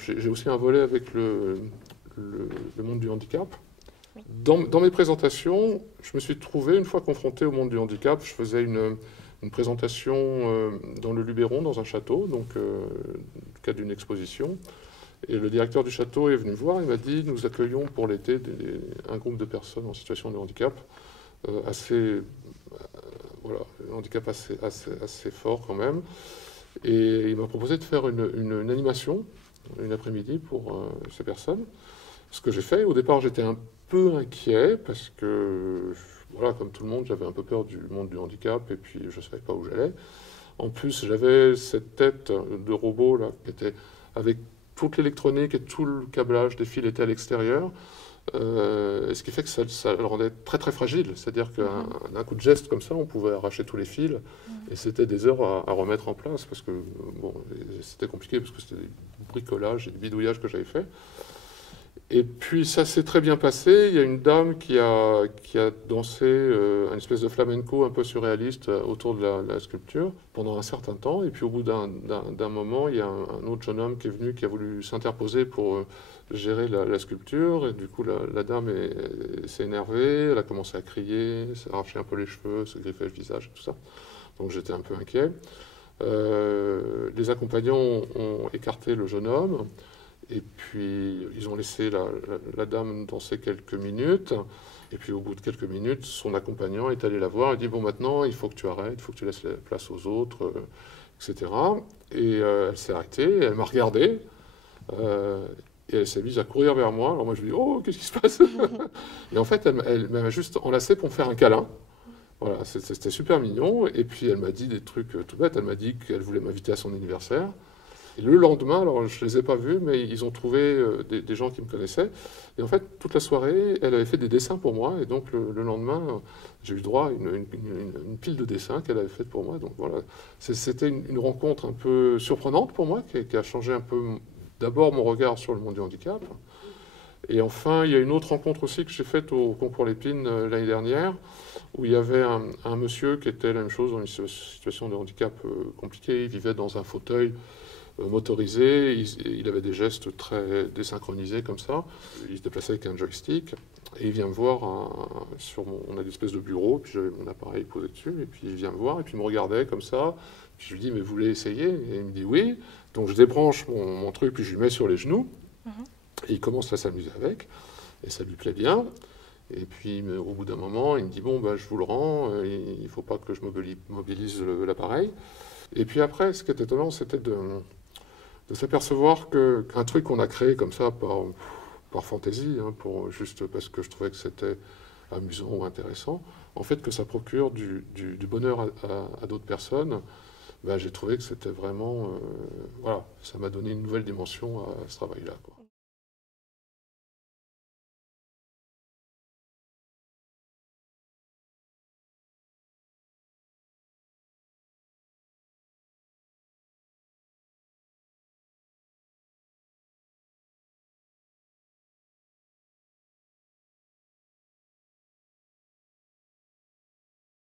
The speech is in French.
j'ai aussi un volet avec le monde du handicap. Dans mes présentations, je me suis trouvé, une fois confronté au monde du handicap, je faisais une présentation dans le Luberon, dans un château, donc dans le cadre d'une exposition. Et le directeur du château est venu me voir, il m'a dit, nous accueillons pour l'été un groupe de personnes en situation de handicap, voilà, un handicap assez fort quand même. Et il m'a proposé de faire une animation, une après-midi pour ces personnes. Ce que j'ai fait, au départ j'étais un peu inquiet parce que, voilà, comme tout le monde, j'avais un peu peur du monde du handicap et puis je ne savais pas où j'allais. En plus, j'avais cette tête de robot là, qui était avec toute l'électronique et tout le câblage des fils était à l'extérieur. Ce qui fait que ça le rendait très très fragile. C'est-à-dire qu'un coup de geste comme ça, on pouvait arracher tous les fils et c'était des heures à remettre en place parce que bon, c'était compliqué parce que c'était du bricolage et du bidouillage que j'avais fait. Et puis ça s'est très bien passé. Il y a une dame qui a dansé une espèce de flamenco un peu surréaliste autour de la sculpture pendant un certain temps. Et puis au bout d'un moment, il y a un autre jeune homme qui est venu, qui a voulu s'interposer pour gérer la sculpture. Et du coup, la dame s'est énervée, elle a commencé à crier, s'arracher un peu les cheveux, se griffer le visage et tout ça. Donc j'étais un peu inquiet. Les accompagnants ont écarté le jeune homme. Et puis, ils ont laissé la dame danser quelques minutes. Et puis, au bout de quelques minutes, son accompagnant est allé la voir et dit « Bon, maintenant, il faut que tu arrêtes, il faut que tu laisses la place aux autres, etc. » Et elle s'est arrêtée, elle m'a regardé, et elle s'est mise à courir vers moi. Alors moi, je lui dis « Oh, qu'est-ce qui se passe ?» Et en fait, elle m'a juste enlacé pour me faire un câlin. Voilà, c'était super mignon. Et puis, elle m'a dit des trucs tout bêtes. Elle m'a dit qu'elle voulait m'inviter à son anniversaire. Et le lendemain, alors je ne les ai pas vus, mais ils ont trouvé des gens qui me connaissaient. Et en fait, toute la soirée, elle avait fait des dessins pour moi. Et donc, le lendemain, j'ai eu droit à une pile de dessins qu'elle avait fait pour moi. Donc voilà, c'était une rencontre un peu surprenante pour moi, qui a changé un peu d'abord mon regard sur le monde du handicap. Et enfin, il y a une autre rencontre aussi que j'ai faite au Concours Lépine l'année dernière, où il y avait un monsieur qui était la même chose, dans une situation de handicap compliquée. Il vivait dans un fauteuil motorisé, il avait des gestes très désynchronisés comme ça. Il se déplaçait avec un joystick et il vient me voir on a des espèces de bureaux, puis j'avais mon appareil posé dessus et puis il vient me voir et puis il me regardait comme ça. Puis je lui dis mais vous voulez essayer? Et il me dit oui. Donc je débranche mon truc puis je lui mets sur les genoux et il commence à s'amuser avec et ça lui plaît bien. Et puis au bout d'un moment il me dit bon bah, je vous le rends, il ne faut pas que je mobilise l'appareil. Et puis après ce qui était étonnant c'était de s'apercevoir qu'un truc qu'on a créé comme ça par fantaisie, hein, juste parce que je trouvais que c'était amusant ou intéressant, en fait que ça procure du bonheur à d'autres personnes, ben, j'ai trouvé que c'était vraiment... voilà, ça m'a donné une nouvelle dimension à ce travail-là, quoi.